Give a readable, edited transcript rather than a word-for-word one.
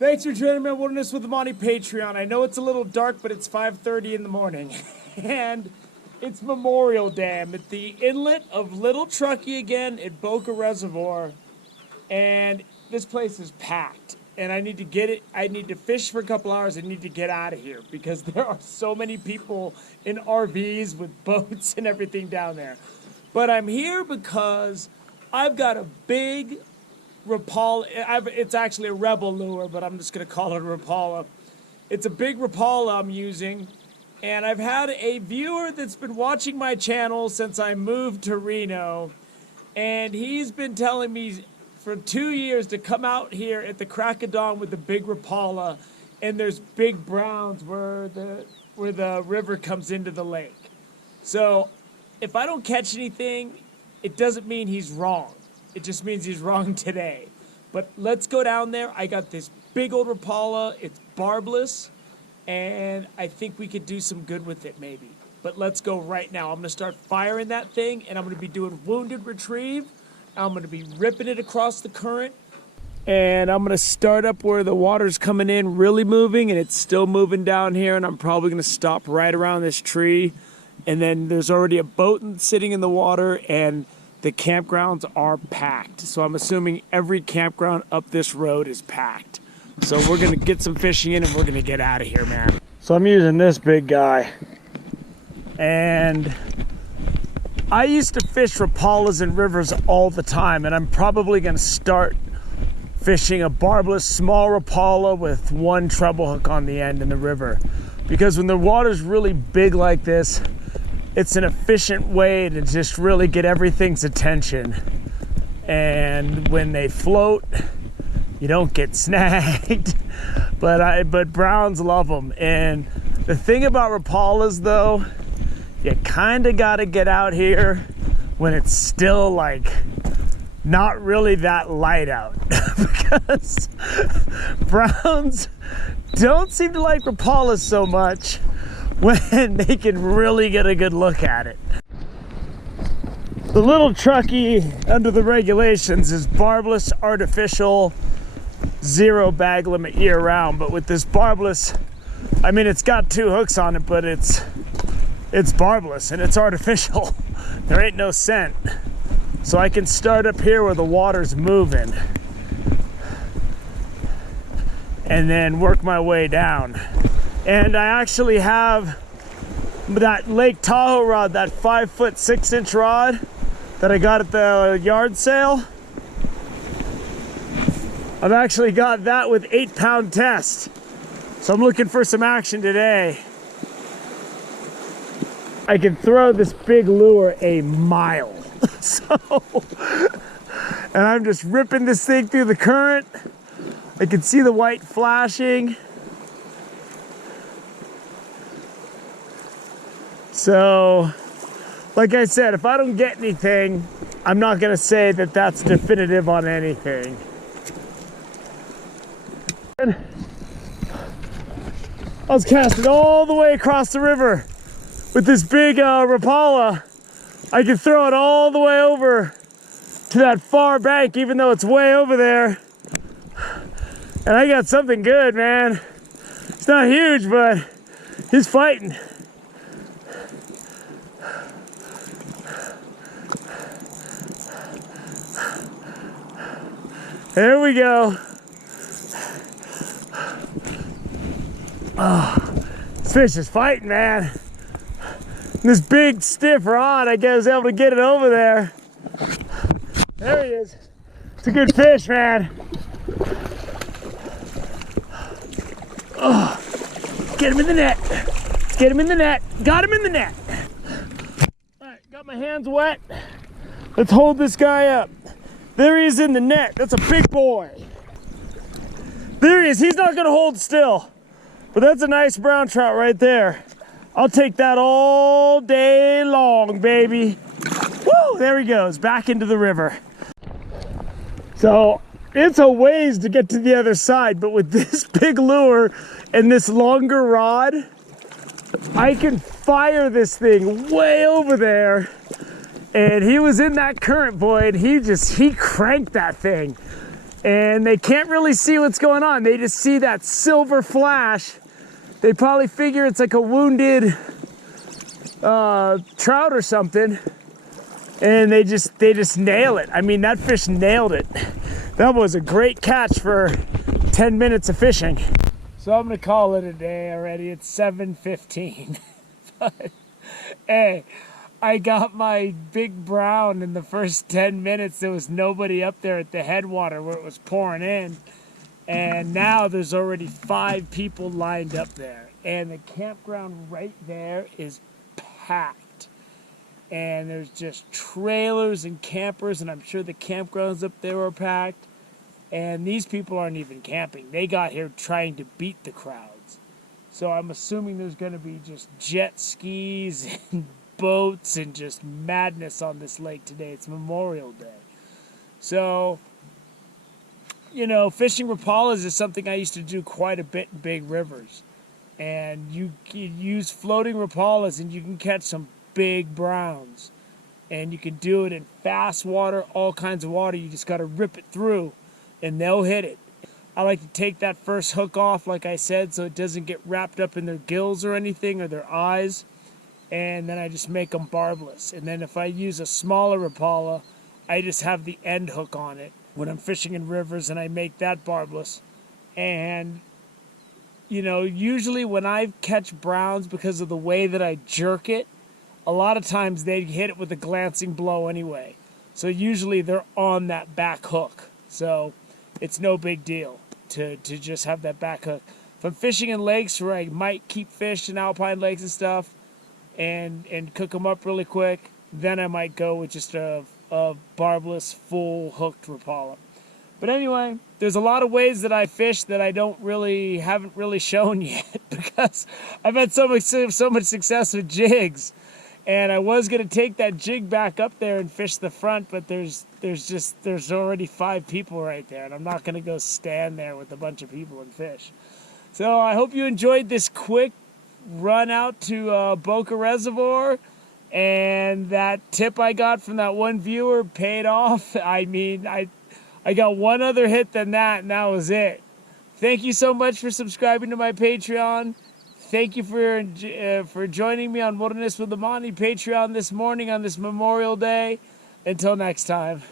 Thanks for joining me on Wilderness with the Monty Patreon. I know it's a little dark, but it's 5:30 in the morning. And it's Memorial Day. I'm at the Inlet of Little Truckee again at Boca Reservoir. And this place is packed. And I need to get it. I need to fish for a couple hours. I need to get out of here because there are so many people in RVs with boats and everything down there. But I'm here because I've got a big Rappala. It's actually a Rebel lure, but I'm just going to call it a Rappala. It's a big Rappala I'm using, and I've had a viewer that's been watching my channel since I moved to Reno, and he's been telling me for 2 years to come out here at the crack of dawn with the big Rappala, and there's big browns where the river comes into the lake. So if I don't catch anything, it doesn't mean he's wrong. It just means he's wrong today. But let's go down there. I got this big old Rappala. It's barbless, and I think we could do some good with it maybe. But let's go right now. I'm going to start firing that thing, and I'm going to be doing wounded retrieve. I'm going to be ripping it across the current, and I'm going to start up where the water's coming in, really moving, and it's still moving down here, and I'm probably going to stop right around this tree. And then there's already a boat sitting in the water, and the campgrounds are packed. So I'm assuming every campground up this road is packed. So we're gonna get some fishing in and we're gonna get out of here, man. So I'm using this big guy. And I used to fish Rapalas in rivers all the time, and I'm probably gonna start fishing a barbless small Rapala with one treble hook on the end in the river. Because when the water's really big like this, it's an efficient way to just really get everything's attention. And when they float, you don't get snagged. But browns love them. And the thing about Rapalas though, you kind of got to get out here when it's still like not really that light out. Because browns don't seem to like Rapalas so much when they can really get a good look at it. The Little Truckee, under the regulations, is barbless, artificial, 0 bag limit year round. But with this barbless, I mean, it's got 2 hooks on it, but it's barbless and it's artificial. There ain't no scent. So I can start up here where the water's moving and then work my way down. And I actually have that Lake Tahoe rod, that 5-foot 6-inch rod that I got at the yard sale. I've actually got that with 8-pound test. So I'm looking for some action today. I can throw this big lure a mile. And I'm just ripping this thing through the current. I can see the white flashing. So, like I said, if I don't get anything, I'm not going to say that that's definitive on anything. I was casting all the way across the river with this big Rappala. I can throw it all the way over to that far bank, even though it's way over there. And I got something good, man. It's not huge, but he's fighting. There we go. Oh, this fish is fighting, man. This big stiff rod, I was able to get it over there. There he is. It's a good fish, man. Oh, get him in the net. Get him in the net. Got him in the net. All right, got my hands wet. Let's hold this guy up. There he is in the net. That's a big boy. There he is. He's not going to hold still. But that's a nice brown trout right there. I'll take that all day long, baby. Woo! There he goes. Back into the river. So it's a ways to get to the other side. But with this big lure and this longer rod, I can fire this thing way over there. And he was in that current, boy, and he cranked that thing. and they can't really see what's going on. They just see that silver flash. They probably figure it's like a wounded trout or something, and they just nail it. I mean, that fish nailed it. That was a great catch for 10 minutes of fishing. So I'm gonna call it a day already. It's 7:15. But hey, I got my big brown in the first 10 minutes. There was nobody up there at the headwater where it was pouring in. And now there's already 5 people lined up there. And the campground right there is packed. And there's just trailers and campers, and I'm sure the campgrounds up there are packed. And these people aren't even camping. They got here trying to beat the crowds. So I'm assuming there's going to be just jet skis and boats and just madness on this lake today. It's Memorial Day. So, you know, fishing Rapalas is something I used to do quite a bit in big rivers. And you use floating Rapalas and you can catch some big browns. And you can do it in fast water, all kinds of water. You just got to rip it through and they'll hit it. I like to take that first hook off, like I said, so it doesn't get wrapped up in their gills or anything or their eyes. And then I just make them barbless. And then if I use a smaller Rapala, I just have the end hook on it when I'm fishing in rivers, and I make that barbless. And, you know, usually when I catch browns, because of the way that I jerk it, a lot of times they hit it with a glancing blow anyway. So usually they're on that back hook. So it's no big deal to just have that back hook. If I'm fishing in lakes where I might keep fish in alpine lakes and stuff, and cook them up really quick, then I might go with just a barbless, full hooked Rapala. But anyway, there's a lot of ways that I fish that I haven't really shown yet, because I've had so much success with jigs. And I was gonna take that jig back up there and fish the front, but there's already 5 people right there, and I'm not gonna go stand there with a bunch of people and fish. So I hope you enjoyed this quick run out to Boca Reservoir, and that tip I got from that one viewer paid off. I mean, I got one other hit than that, and that was it. Thank you so much for subscribing to my Patreon. Thank you for joining me on Wilderness with the Monty Patreon this morning on this Memorial Day. Until next time.